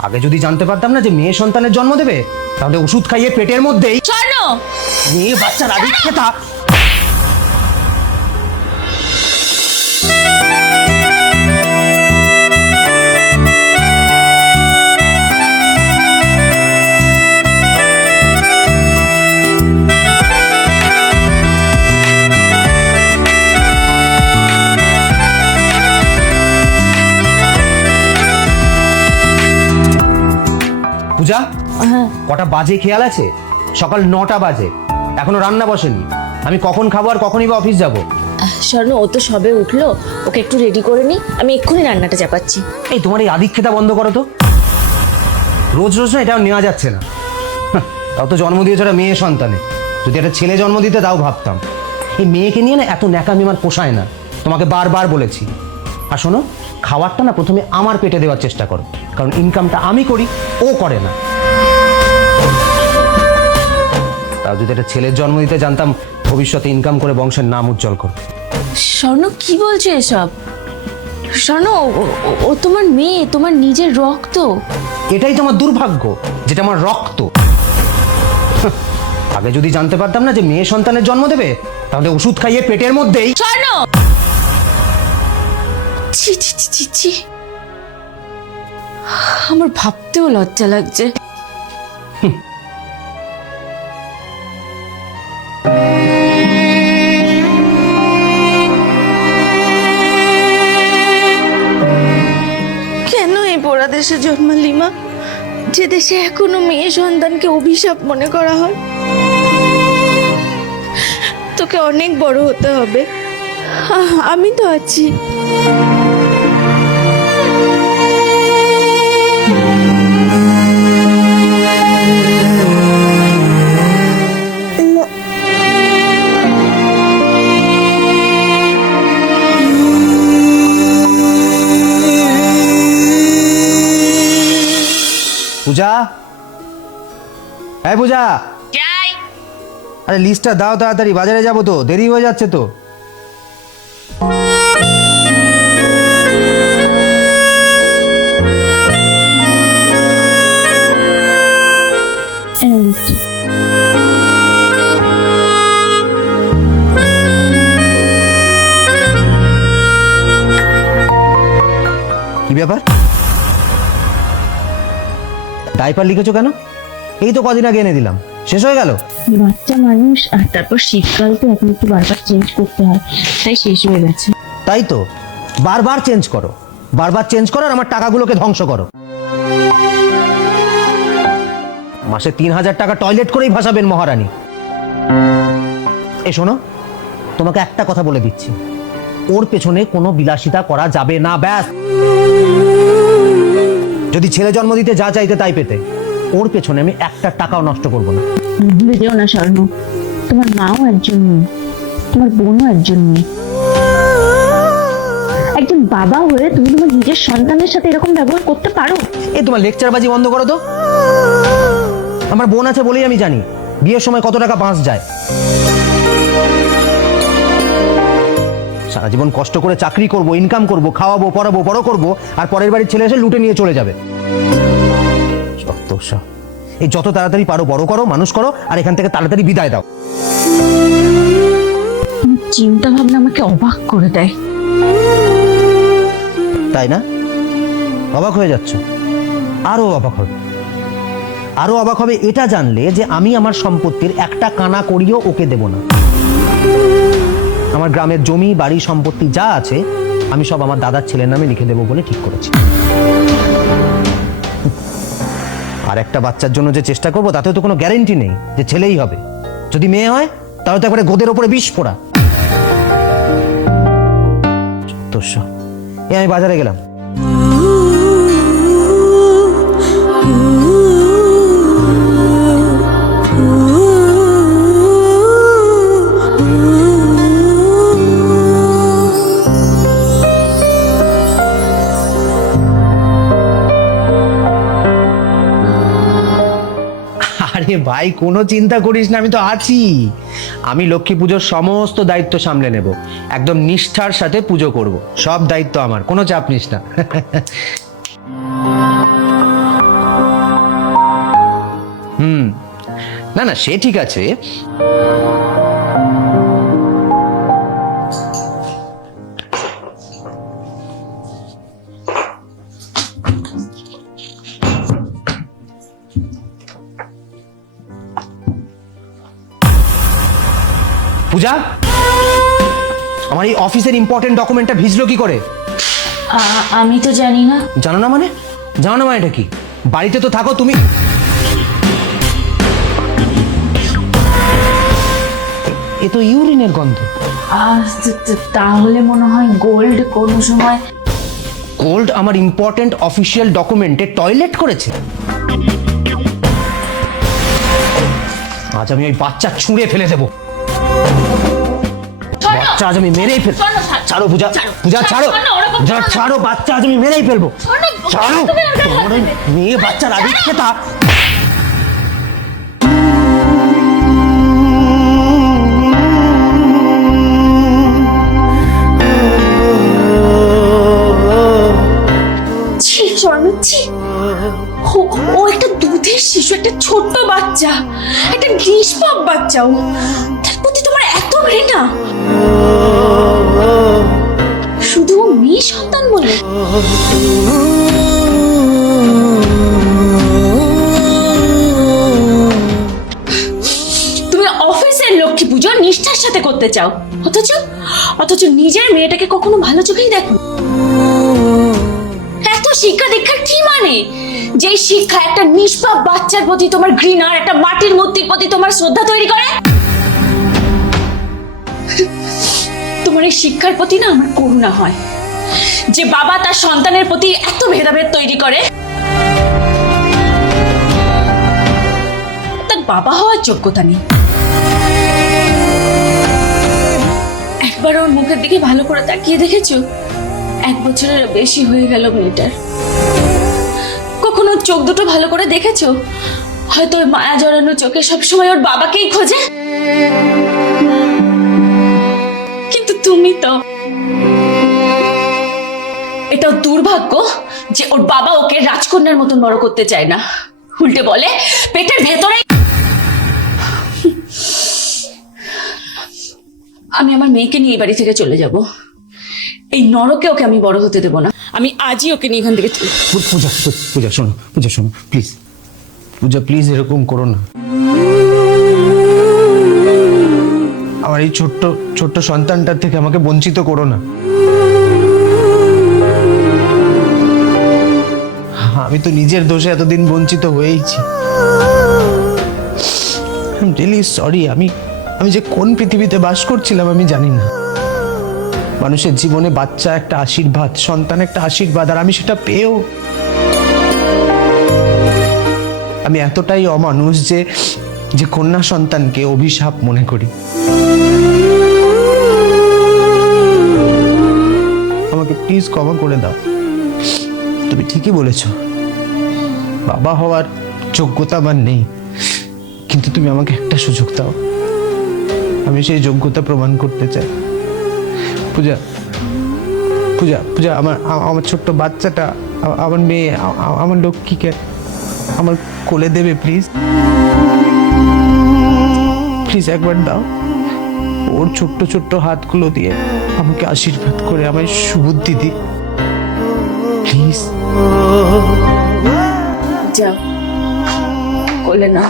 আগে যদি জানতে পারতাম না যে মেয়ে সন্তানের জন্ম দেবে তাহলে ওষুধ খাইয়ে পেটের মধ্যেই মেয়ে বাচ্চার আদিক্ষেতা কটা বাজে খেয়াল আছে? সকাল নটা বাজে। এখনও রান্না বসেনি। আমি কখন খাব আর কখনই বা অফিস যাব? স্বর্ণ ও তো সবে উঠল। ওকে একটু রেডি করে নি। আমি এক্ষুনি রান্নাটা চাপাচ্ছি। এই তোমার এই আদিক্ষেতা বন্ধ করো তো। রোজ রোজ না এটা নেওয়া যাচ্ছে না। তাও তো জন্ম দিয়েছে ওটা মেয়ে সন্তানে। যদি একটা ছেলে জন্ম দিতে তাও ভাবতাম। এই মেয়েকে নিয়ে না এত ন্যাকামি আমার পোষায় না। তোমাকে বারবার বলেছি। আর শোনো খাবারটা না প্রথমে আমার পেটে দেওয়ার চেষ্টা করো। কারণ ইনকামটা আমি করি ও করে না। তাও যদি একটা ছেলের জন্ম দিতে জানতাম ভবিষ্যতে ইনকাম করে বংশের নাম উজ্জ্বল করো স্বর্ণ কি বলছো এসব? স্বর্ণ ও- ও- ও তোমার মেয়ে তোমার নিজের রক্ত। এটাই তোমার দুর্ভাগ্য যেটা আমার রক্ত। হাহ, আগে যদি জানতে পারতাম না যে মেয়ে সন্তানের জন্ম দেবে তাহলে ওষুধ খাইয়ে পেটের মধ্যেই স্বর্ণ! ছি ছি ছি ছি ছি। আমার ভাবতেও লজ্জা লাগছে। দেশে জন্মালি, মা। যে দেশে এখনও মেয়ে সন্তানকে অভিশাপ মনে করা হয়, তোকে অনেক বড় হতে হবে। আমি তো আছি। হ্যাঁ পূজা। যাই। আরে লিস্টটা দাও তাড়াতাড়ি বাজারে যাব তো দেরি হয়ে যাচ্ছে তো। কি ব্যাপার? ডাইপার লিখেছো কেন? এই তো কদিন আগে এনে দিলাম। শেষ হয়ে গেল? বাচ্চা মানুষ আর তারপর শীতকাল তো এখন একটু বারবার চেঞ্জ করতে হয় তাই শেষ হয়ে গেছে। তাই তো? বারবার চেঞ্জ করো। বারবার চেঞ্জ করো আর আমার টাকাগুলোকে ধ্বংস করো। মাসে তিন হাজার টাকা টয়লেট করেই ভাসাবেন মহারানী। এই শোনো তোমাকে একটা কথা বলে দিচ্ছি। ওর পেছনে কোনো বিলাসিতা করা যাবে না ব্যাস। যদি ছেলে জন্ম দিতে যা চাইতে তাই পেতে। ওর পেছনে আমি একটা টাকাও নষ্ট করব না। ভুলে যেও না স্বর্ণ তোমার মাও একজন মেয়ে তোমার বোনও একজন মেয়ে। একজন বাবা হয়ে তুমি তোমার নিজের সন্তানের সাথে এরকম ব্যবহার করতে পারো? এই তোমার লেকচারবাজি বন্ধ করো তো। আমার বোন আছে বলেই আমি জানি বিয়ের সময় কত টাকা বাঁচ যায়। সারা জীবন কষ্ট করে চাকরি করব ইনকাম করব খাওয়াবো পড়াবো বড় করব আর পরের বাড়ির ছেলে এসে লুটে নিয়ে চলে যাবে। সত্যসা এই যত তাড়াতাড়ি পারো বড় করো মানুষ করো আর এখান থেকে তাড়াতাড়ি বিদায় দাও। চিন্তা ভাবনা আমাকে অবাক করে দেয়। তাই না? অবাক হয়ে যাচ্ছ? আরও অবাক হবে। আরও অবাক হবে এটা জানলে যে আমি আমার সম্পত্তির একটা কানা করিও ওকে দেব না। আমার গ্রামের জমি বাড়ি সম্পত্তি যা আছে আমি সব আমার দাদার ছেলের নামে লিখে দেবো বলে ঠিক করেছি। আর একটা বাচ্চার জন্য যে চেষ্টা করব, তাতেও তো কোনো গ্যারেন্টি নেই যে ছেলেই হবে। যদি মেয়ে হয়, তাহলে তো একবারে গোদের ওপরে বিষ পোড়া। তোর এ আমি বাজারে গেলাম। আরে ভাই, কোনো চিন্তা করিস না, আমি তো আছি। আমি লক্ষ্মী পুজোর সমস্ত দায়িত্ব সামলে নেব। একদম নিষ্ঠার সাথে পুজো করব। সব দায়িত্ব আমার, কোনো চাপ নিস না। হুম, না না, সে ঠিক আছে। পূজা? আমার এই অফিসের ইম্পর্টেন্ট ডকুমেন্টটা ভিজলো কি করে? আমি তো জানি না। জানো না মানে? জানো না মানে এটা কি? বাড়িতে তো থাকো তুমি। এ তো ইউরিনের গন্ধ। তাহলে মনে হয় গোল্ড কোনো সময় গোল্ড আমার ইম্পর্টেন্ট অফিসিয়াল ডকুমেন্টে টয়লেট করেছে। আজ আমি ওই বাচ্চা ছুঁড়ে ফেলে দেবো। বাচ্চা আজ আমি মেরেই ফেল শোনো, ছাড়ো। পূজা ছাড়ো, পূজা ছাড়ো ছাড়ো, যা ছাড়ো বাচ্চা আজ আমি মেরেই ফেলব। ছাড়ো। তোমার মেয়ে বাচ্চার আদিক্ষেতা ও একটা দুধের শিশু একটা ছোট্ট বাচ্চা একটা নিষ্পাপ বাচ্চা ও। তার প্রতি তোমার এত ঘৃণা। শুধু মেয়ে সন্তান বলে? তুমি অফিসের লক্ষ্মী পুজো নিষ্ঠার সাথে করতে চাও, অথচ অথচ নিজের মেয়েটাকে কখনো ভালো চোখেই দেখো। এত শিক্ষা দীক্ষার কি মানে? যে শিক্ষা একটা নিষ্পাপ বাচ্চার প্রতি তোমার ঘৃণার একটা মাটির মূর্তির প্রতি তোমার শ্রদ্ধা তৈরি করে? তোমার এই শিক্ষার প্রতি না আমার করুণা হয়। যে বাবা তার সন্তানের প্রতি এত ভেদাভেদ তৈরি করে। তার বাবা হওয়ার যোগ্যতা নেই। একবার ওর মুখের দিকে ভালো করে তাকিয়ে দেখেছ? এক বছরের বেশি হয়ে গেল মেয়েটার। কখনো চোখ দুটো ভালো করে দেখেছ? হয়তো মায়া জড়ানো চোখে সবসময় ওর বাবাকেই খোঁজে? তুমি তো। এটাও দুর্ভাগ্য যে ওর বাবা ওকে রাজকন্যার মতন বড় করতে চায় না। উল্টে বলে, পেটের ভেতরে আমি আমার মেয়েকে নিয়ে বাড়ি থেকে চলে যাব। এই নরকে ওকে আমি বড় হতে দেবো না। আমি আজই ওকে নিয়ে এখান থেকে পূজা পূজা, শোনো পূজা, শোনো প্লিজ পূজা প্লিজ এরকম করো না। আমার এই ছোট্ট ছোট্ট সন্তানটার থেকে আমাকে বঞ্চিত করো না। আমি তো নিজের দোষে এতদিন বঞ্চিত হয়েইছি। রিয়েলি সরি আমি আমি যে কোন পৃথিবীতে বাস করছিলাম আমি জানি না। মানুষের জীবনে বাচ্চা একটা আশীর্বাদ, সন্তান একটা আশীর্বাদ, আর আমি সেটা পেয়েও। আমি এতটাই অমানুষ যে যে কন্যা সন্তানকে অভিশাপ মনে করি। আমাকে প্লিজ ক্ষমা করে দাও। তুমি ঠিকই বলেছ। বাবা হওয়ার যোগ্যতা আমার নেই। কিন্তু তুমি আমাকে একটা সুযোগ দাও। আমি সেই যোগ্যতা প্রমাণ করতে চাই। পূজা পূজা পূজা, আমার আমার ছোট্ট বাচ্চাটা, আমার মেয়ে, আমার লক্ষ্মীকে আমার কোলে দেবে প্লিজ প্লিজ একবার দাও। ওর ছোট্ট ছোট্ট হাতগুলো দিয়ে আমাকে আশীর্বাদ করে আমায় সুবুদ্ধি দি প্লিজ যাও। কোলে না